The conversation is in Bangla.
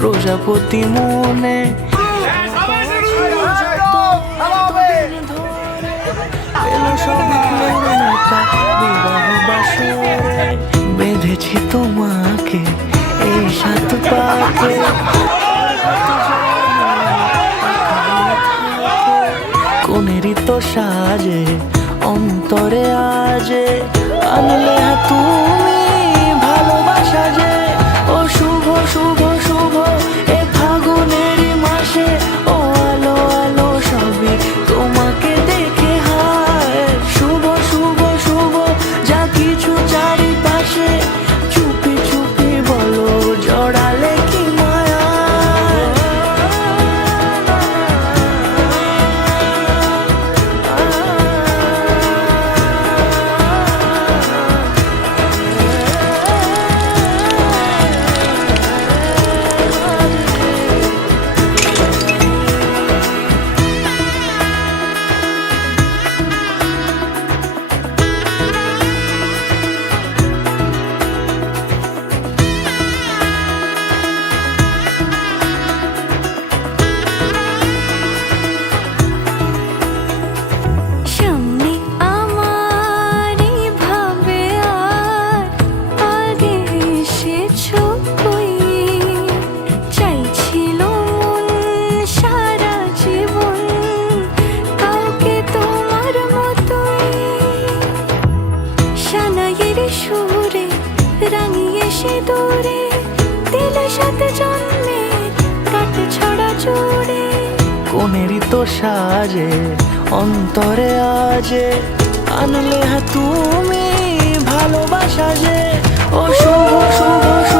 প্রজাপতি মনে বেঁধেছি তোমাকে এই সাত পাকে, কোনেরই তো সাজে অন্তরে আজে আনলে তুমি ভালোবাসা যে। ও শুভ শুভ শুভ এ ফাগুনেরই মাসে, ও আলো আলো সবই তোমাকে দেখে হায়। শুভ শুভ শুভ যা কিছু চারিপাশে, চুপি চুপি বলো জড়ালে কি মায়া। সুরে রাঙিয়ে সে দূরে দিলে সাথে জন্মে কাটে ছড়া জোড়ে, কোনেরই তো সাজে অন্তরে আজে আনলে তুমি ভালোবাসা যে। ও শুভ শুভ